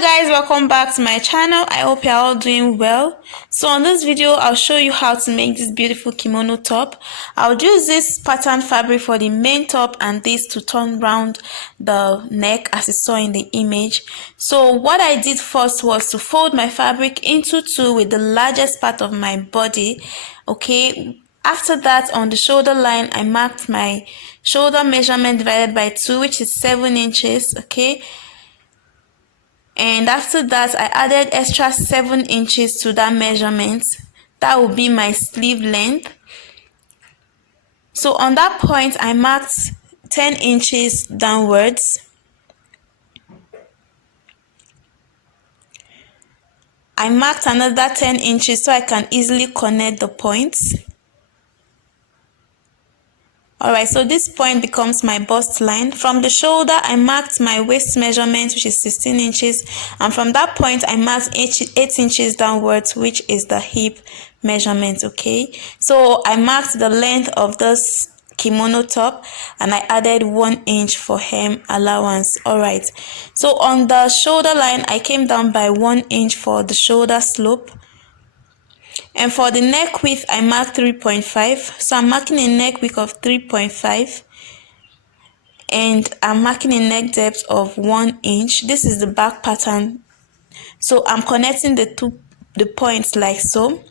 Hello guys, welcome back to my channel. I hope you're all doing well. So on this video I'll show you how to make this beautiful kimono top. I'll use this pattern fabric for the main top and this to turn round the neck as you saw in the image. So what I did first was to fold my fabric into two with the largest part of my body. Okay, after that, on the shoulder line I marked my shoulder measurement divided by 2, which is 7 inches. Okay, and after that I added extra 7 inches to that measurement. That will be my sleeve length. So on that point I marked 10 inches downwards. I marked another 10 inches so I can easily connect the points. Alright, so this point becomes my bust line. From the shoulder, I marked my waist measurement, which is 16 inches. And from that point, I marked 8 inches downwards, which is the hip measurement, okay? So I marked the length of this kimono top and I added 1 inch for hem allowance. Alright, so on the shoulder line, I came down by 1 inch for the shoulder slope. And for the neck width, I marked 3.5. So I'm marking a neck width of 3.5. And I'm marking a neck depth of 1 inch. This is the back pattern. So I'm connecting the points like so.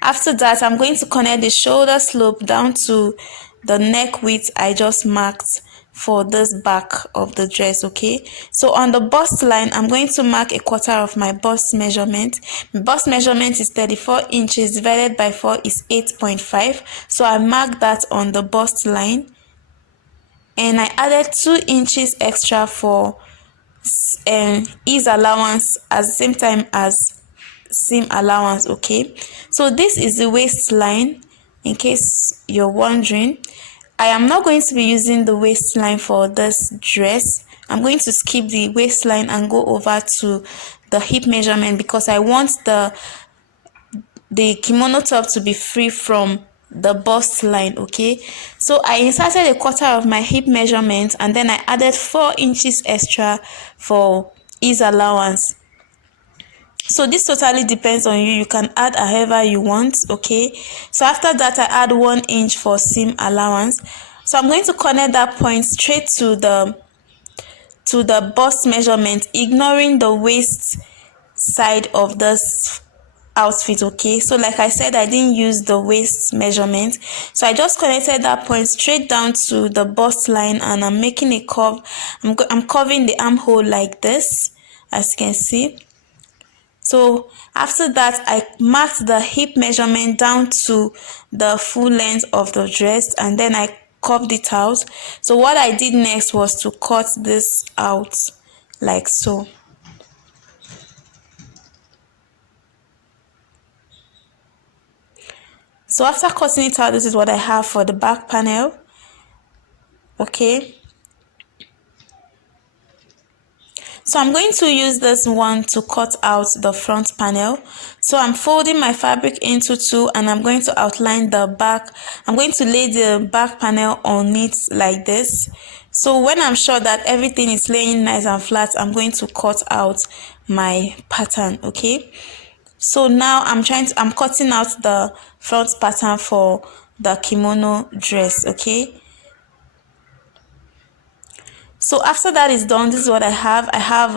After that, I'm going to connect the shoulder slope down to the neck width I just marked for this back of the dress. Okay, so on the bust line I'm going to mark a quarter of my bust measurement. My bust measurement is 34 inches divided by 4 is 8.5. so I marked that on the bust line and I added 2 inches extra for ease allowance at the same time as seam allowance. Okay, so this is the waistline in case you're wondering. I am not going to be using the waistline for this dress. I'm going to skip the waistline and go over to the hip measurement because I want the kimono top to be free from the bust line. Okay, so I inserted a quarter of my hip measurement and then I added 4 inches extra for ease allowance. So this totally depends on you. You can add however you want. Okay, so after that I add 1 inch for seam allowance. So I'm going to connect that point straight to the bust measurement, ignoring the waist side of this outfit. Okay, so like I said, I didn't use the waist measurement, so I just connected that point straight down to the bust line and I'm making a curve. I'm curving the armhole like this, as you can see. So after that I marked the hip measurement down to the full length of the dress and then I curved it out. So what I did next was to cut this out like so. So after cutting it out, this is what I have for the back panel. Okay, so I'm going to use this one to cut out the front panel. So I'm folding my fabric into two and I'm going to outline the back. I'm going to lay the back panel on it like this. So when I'm sure that everything is laying nice and flat, I'm going to cut out my pattern. Okay, so now I'm cutting out the front pattern for the kimono dress. Okay, so after that is done, this is what I have. I have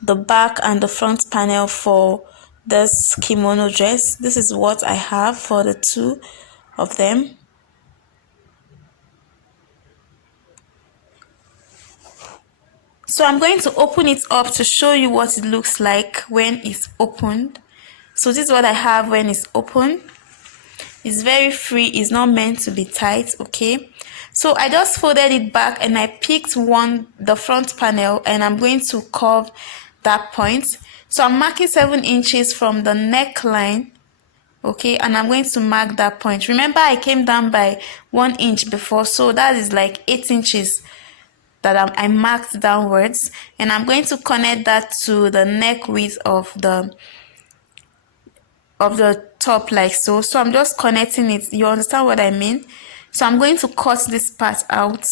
the back and the front panel for this kimono dress. This is what I have for the two of them. So I'm going to open it up to show you what it looks like when it's opened. So this is what I have when it's open. It's very free, it's not meant to be tight. Okay, so I just folded it back and I picked the front panel and I'm going to curve that point. So I'm marking 7 inches from the neckline. Okay, and I'm going to mark that point. Remember I came down by 1 inch before, so that is like 8 inches that I marked downwards, and I'm going to connect that to the neck width of the top like so. So I'm just connecting it. You understand what I mean? So I'm going to cut this part out.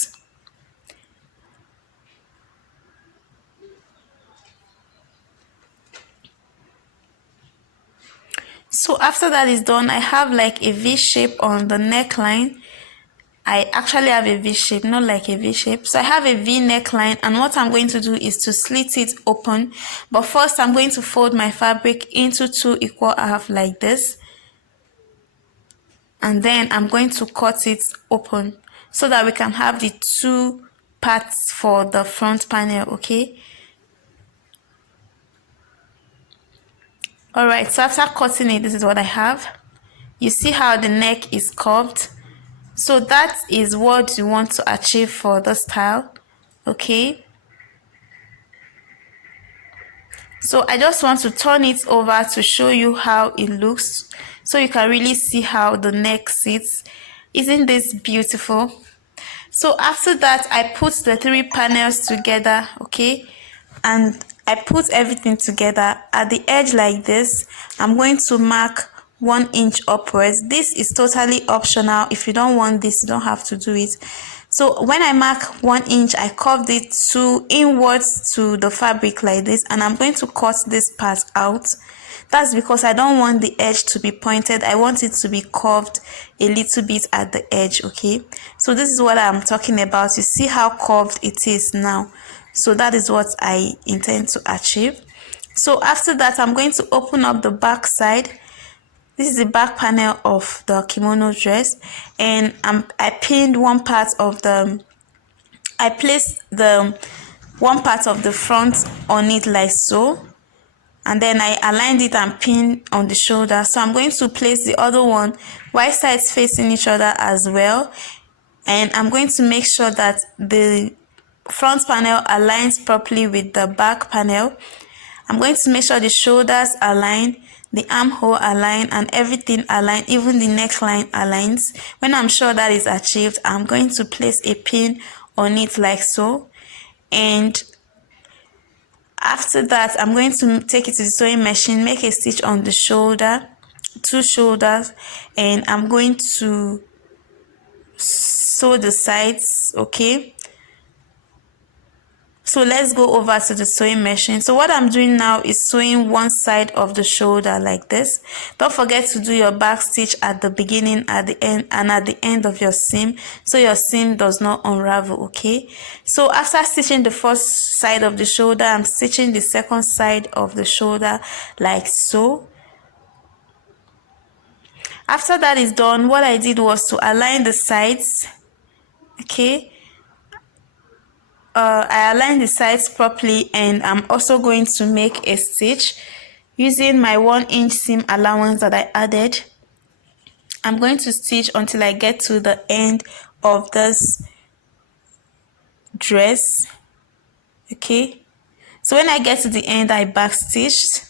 So after that is done, I have like a V shape on the neckline. I actually have a V shape, not like a V shape. So I have a V neckline, and what I'm going to do is to slit it open. But first I'm going to fold my fabric into 2 equal halves like this. And then I'm going to cut it open so that we can have the 2 parts for the front panel, okay? Alright, so after cutting it, this is what I have. You see how the neck is curved? So that is what you want to achieve for the style, okay? So I just want to turn it over to show you how it looks, so you can really see how the neck sits. Isn't this beautiful? So after that, I put the 3 panels together, okay? And I put everything together at the edge like this. I'm going to mark 1 inch upwards. This is totally optional. If you don't want this, you don't have to do it. So when I mark 1 inch, I curved it inwards to the fabric like this, and I'm going to cut this part out. That's because I don't want the edge to be pointed. I want it to be curved a little bit at the edge, okay? So this is what I'm talking about. You see how curved it is now. So that is what I intend to achieve. So after that, I'm going to open up the back side. This is the back panel of the kimono dress, and I pinned one part of I placed the one part of the front on it like so, and then I aligned it and pinned on the shoulder. So I'm going to place the other one right sides facing each other as well, and I'm going to make sure that the front panel aligns properly with the back panel. I'm going to make sure the shoulders align, the armhole align, and everything align, even the neckline aligns. When I'm sure that is achieved, I'm going to place a pin on it like so, and after that I'm going to take it to the sewing machine, make a stitch on the shoulder, 2 shoulders, and I'm going to sew the sides, okay? So let's go over to the sewing machine. So what I'm doing now is sewing one side of the shoulder like this. Don't forget to do your back stitch at the beginning, at the end, and at the end of your seam, so your seam does not unravel, okay? So after stitching the first side of the shoulder, I'm stitching the second side of the shoulder like so. After that is done, what I did was to align the sides, okay? I aligned the sides properly, and I'm also going to make a stitch using my 1 inch seam allowance that I added. I'm going to stitch until I get to the end of this dress, okay? So when I get to the end, I back stitched,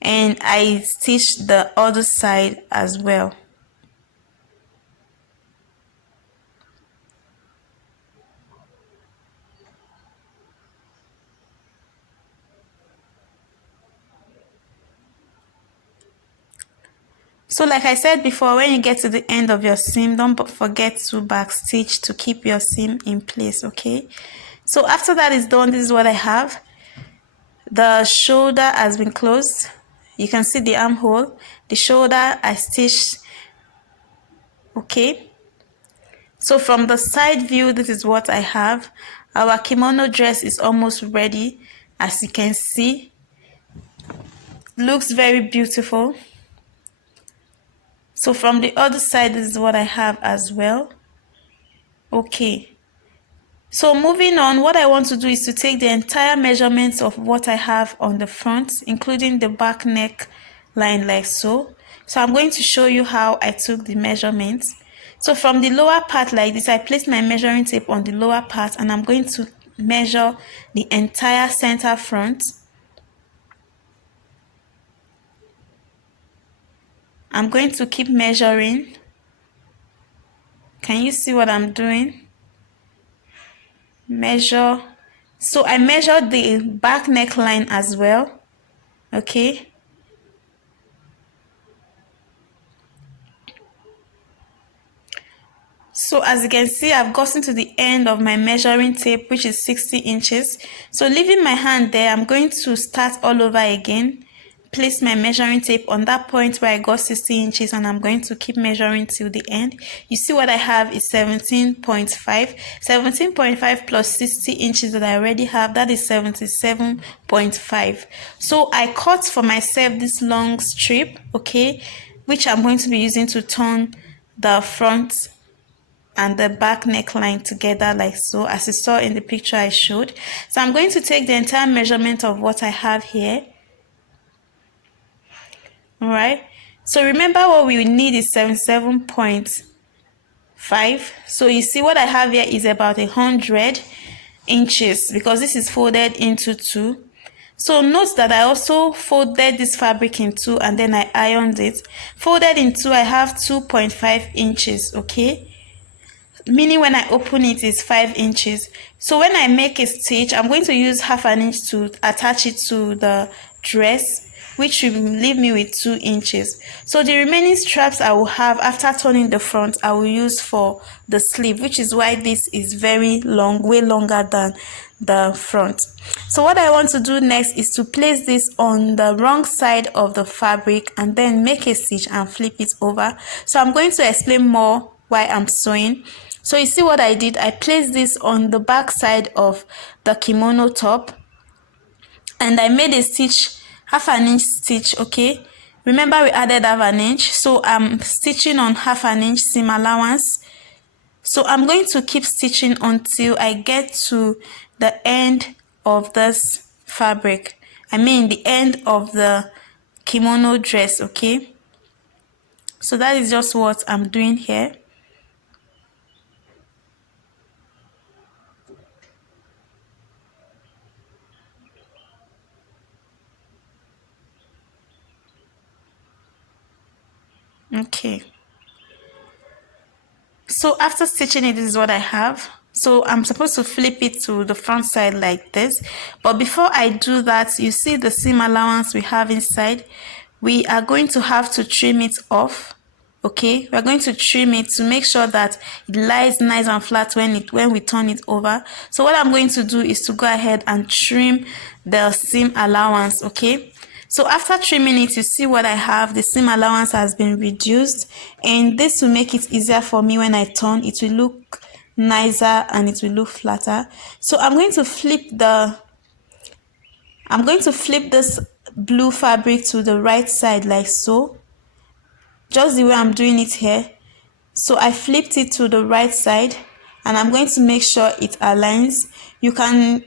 and I stitched the other side as well. So like I said before, when you get to the end of your seam, don't forget to back stitch to keep your seam in place, okay? So after that is done, this is what I have. The shoulder has been closed. You can see the armhole. The shoulder I stitched, okay? So from the side view, this is what I have. Our kimono dress is almost ready, as you can see. Looks very beautiful. So from the other side, this is what I have as well. Okay. So moving on, what I want to do is to take the entire measurements of what I have on the front, including the back neck line like so. So I'm going to show you how I took the measurements. So from the lower part like this, I placed my measuring tape on the lower part, and I'm going to measure the entire center front. I'm going to keep measuring. Can you see what I'm doing? Measure. So I measured the back neckline as well, okay? So as you can see, I've gotten to the end of my measuring tape, which is 60 inches. So leaving my hand there, I'm going to start all over again place my measuring tape on that point where I got 60 inches, and I'm going to keep measuring till the end. You see what I have is 17.5. 17.5 plus 60 inches that I already have, that is 77.5. So I cut for myself this long strip, okay, which I'm going to be using to turn the front and the back neckline together like so, as you saw in the picture I showed. So I'm going to take the entire measurement of what I have here. All right, so remember what we need is 77.5. so you see what I have here is about 100 inches because this is folded into two. So note that I also folded this fabric in two and then I ironed it. Folded in two, I have 2.5 inches, okay, meaning when I open it is 5 inches. So when I make a stitch, I'm going to use half an inch to attach it to the dress, which will leave me with 2 inches. So the remaining straps I will have after turning the front, I will use for the sleeve, which is why this is very long, way longer than the front. So what I want to do next is to place this on the wrong side of the fabric and then make a stitch and flip it over. So I'm going to explain more why I'm sewing. So you see what I did, I placed this on the back side of the kimono top and I made a stitch, half an inch stitch, okay. Remember we added half an inch, so I'm stitching on half an inch seam allowance. So I'm going to keep stitching until I get to the end of this fabric. I mean the end of the kimono dress, okay. So that is just what I'm doing here. Okay. So after stitching it, this is what I have. So I'm supposed to flip it to the front side like this. But before I do that, you see the seam allowance we have inside. We are going to have to trim it off. Okay, we're going to trim it to make sure that it lies nice and flat when we turn it over. So what I'm going to do is to go ahead and trim the seam allowance, okay. So after trimming it, you see what I have, the seam allowance has been reduced, and this will make it easier for me when I turn. It will look nicer and it will look flatter. So I'm going to flip this blue fabric to the right side like so, just the way I'm doing it here. So I flipped it to the right side and I'm going to make sure it aligns. You can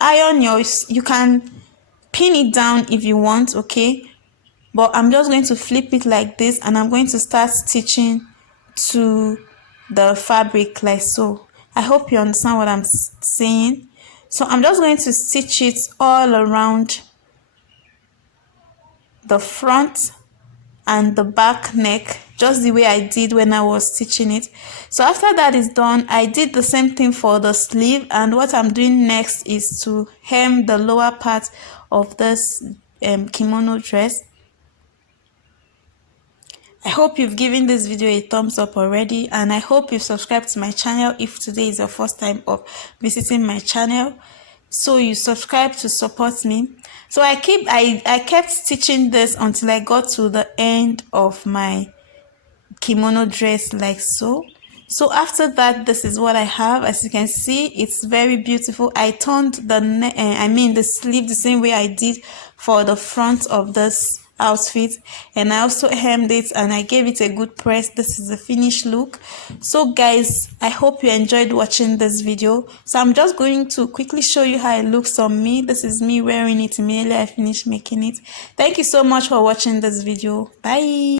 you can pin it down if you want, okay, but I'm just going to flip it like this and I'm going to start stitching to the fabric like so. I hope you understand what I'm saying. So I'm just going to stitch it all around the front and the back neck, just the way I did when I was stitching it. So after that is done, I did the same thing for the sleeve, and what I'm doing next is to hem the lower part of this kimono dress. I hope you've given this video a thumbs up already, and I hope you've subscribed to my channel if today is your first time of visiting my channel. So you subscribe to support me. So I kept stitching this until I got to the end of my kimono dress like so. So after that, this is what I have. As you can see, it's very beautiful. I turned the sleeve the same way I did for the front of this outfit, and I also hemmed it and I gave it a good press. This is the finished look. So guys, I hope you enjoyed watching this video. So I'm just going to quickly show you how it looks on me. This is me wearing it immediately I finished making it. Thank you so much for watching this video. Bye.